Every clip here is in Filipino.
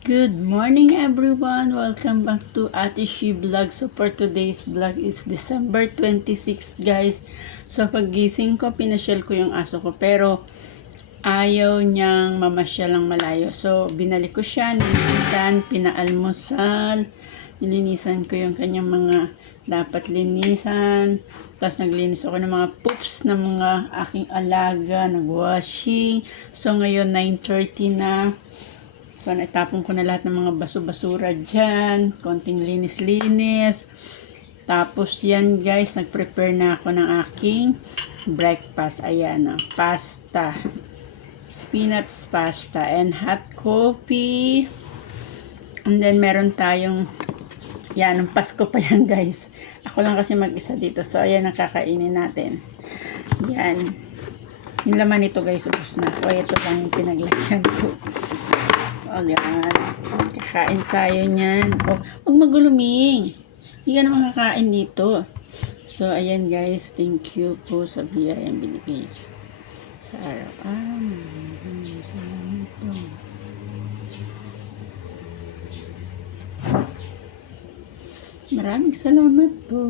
Good morning everyone! Welcome back to Ate She Vlog. So for today's vlog is December 26 guys. So paggising ko, pinasyal ko yung aso ko pero ayaw niyang mamasyal ng malayo. So binalik ko siya, nilinisan, pinaalmusal, nilinisan ko yung kanyang mga dapat linisan. Tapos naglinis ako ng mga poops ng mga aking alaga, nag-washing. So ngayon 9:30 na. So, naitapon ko na lahat ng mga baso-basura dyan. Konting linis-linis. Tapos, yan guys, nag-prepare na ako ng aking breakfast. Ayan, pasta. Spinach pasta and hot coffee. And then, meron tayong, yan, ng Pasko pa yan guys. Ako lang kasi mag-isa dito. So, ayan, nakakainin natin. Yan. Yung laman nito guys, ubos na. O, ito lang yung pinaglagyan ko. O, yan. Kakain tayo niyan. O, huwag maguluming. Hindi ka naman kakain dito. So, ayan guys. Thank you po sa biyayang binigay sa araw. Salamat po. Maraming salamat po.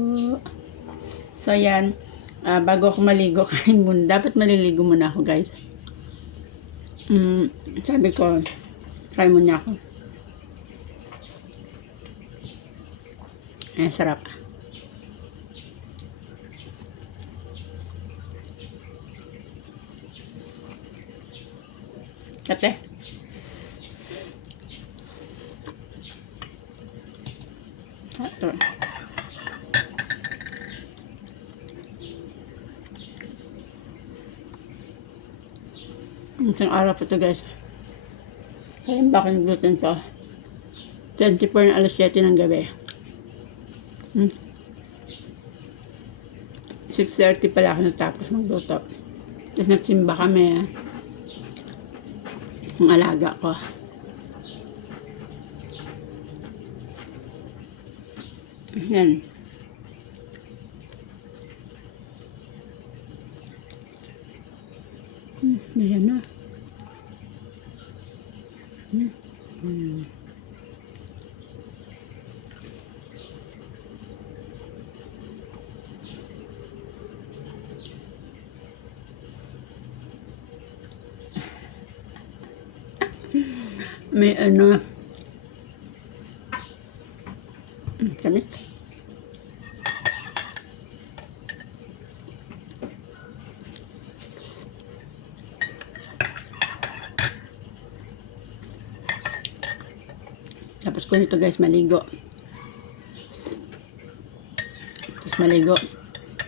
So, ayan. Bago ako maligo, kain muna. Dapat maliligo muna ako guys. Sabi ko, kain muna ako. Sarap. Kate. Ito. Isang araw po ito guys. Kaya baka naglutin pa. 24 na alas 7 ng gabi. 6:30 pala ako natapos magluto. Tapos nagsimba kami. Ang alaga ko. Yan. Ayan na. May ano. Kamit. Tapos ko nito guys, maligo. Tapos maligo.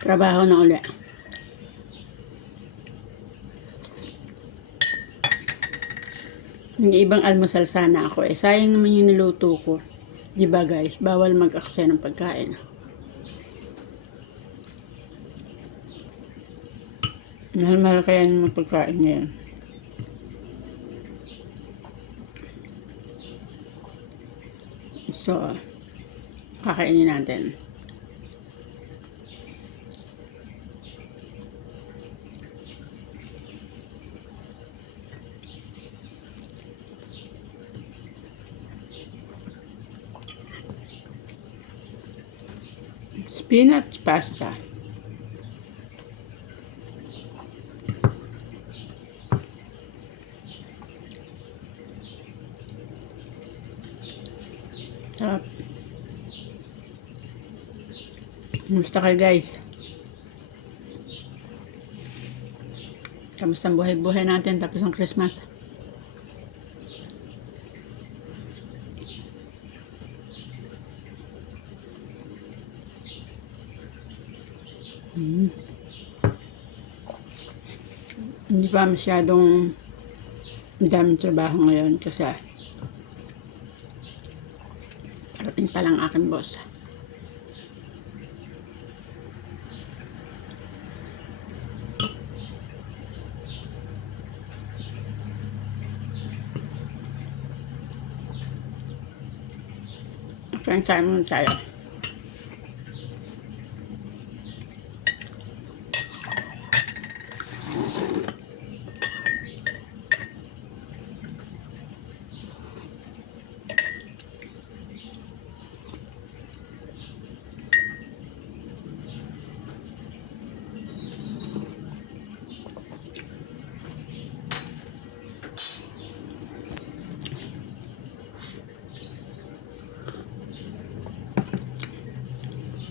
Trabaho na uli. Hindi ibang almusal sana ako. Sayang naman yung niluto ko. Diba guys? Bawal mag-aksaya ng pagkain. Mahal-mahal kaya yung mga pagkain ngayon. So, kakainin natin. Spinach pasta. Sarap. Kumusta kayo guys? Kamusta ang buhay-buhay natin tapos ang Christmas? Hindi pa masyadong daming trabaho ngayon kasi parating pa lang aking boss. Kain muna tayo.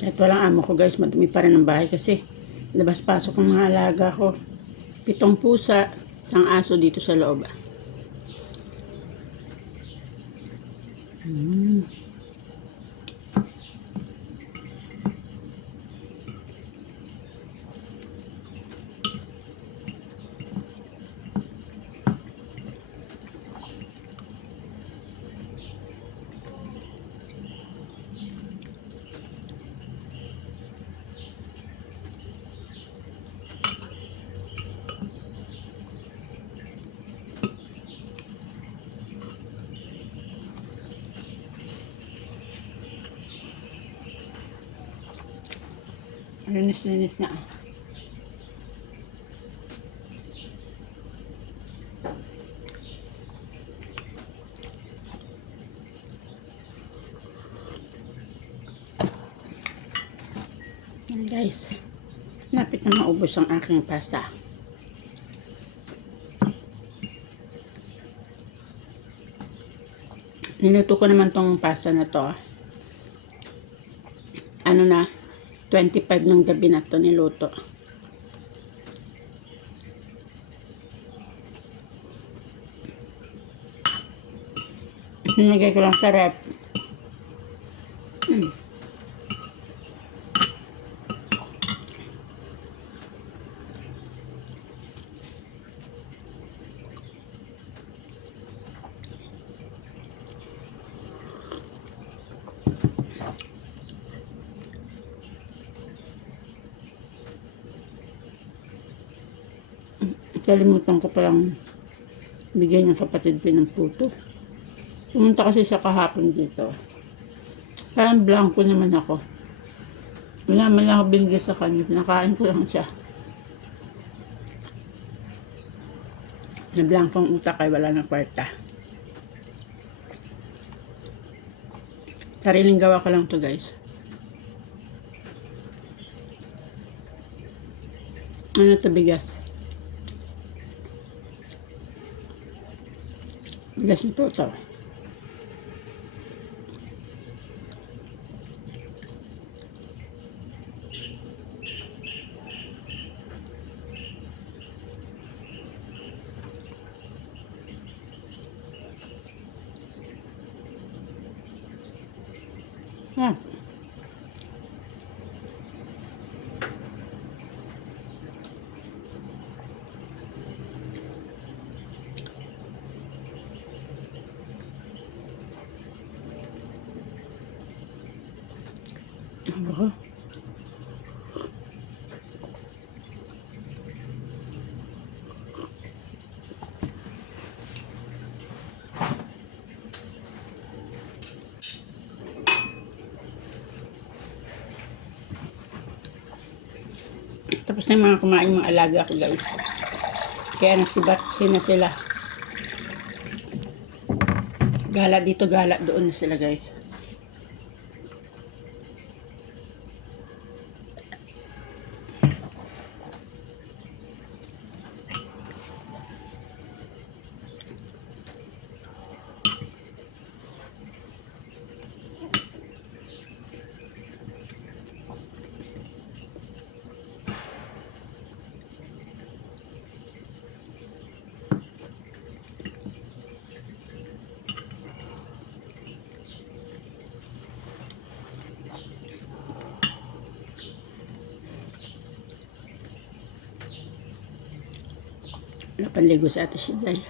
Kahit walang amo ko guys, madumi pa rin ang bahay kasi labas-pasok ang mga alaga ko. 7 pusa, isang aso dito sa loob. Linis-linis na. Yan guys, lapit na maubos ang aking pasta. Niluto ko naman tong pasta na to. Ano na, 25 ng gabi na to niluto. Nilagay ko lang sa rep. Kalimutan ko palang bigyan ng kapatid ko ng puto. Pumunta kasi siya kahapon dito. Parang blanco naman ako. Wala man lang ako binigay sa kanya. Pinakain ko lang siya. Na blankong utak ay wala ng kwarta. Sariling gawa ko lang to guys. Ano to, bigas? Bigas nito ito. Ah. Ako. Tapos na yung mga kumain mga alaga ko guys. Kaya nasibatsi na sila. Gala dito, gala doon na sila guys. Wala panligo sa Ate Shiblay.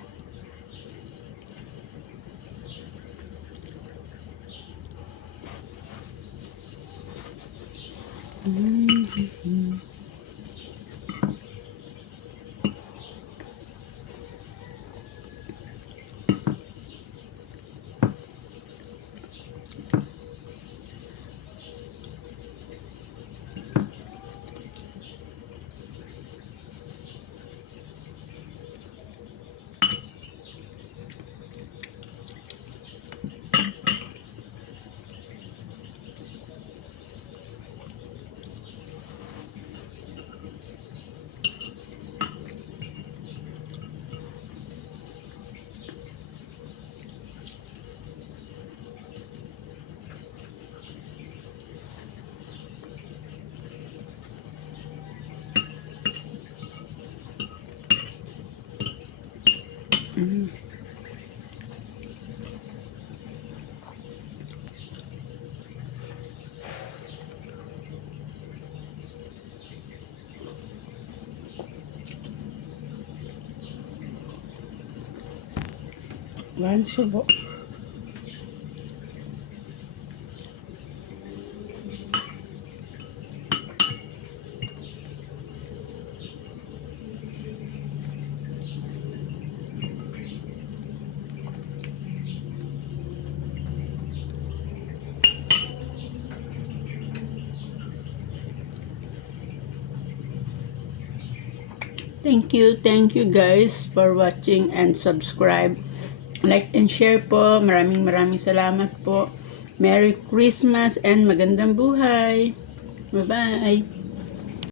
Mm. One subo. Thank you guys for watching and subscribe. Like and share po. Maraming salamat po. Merry Christmas and magandang buhay. Bye-bye.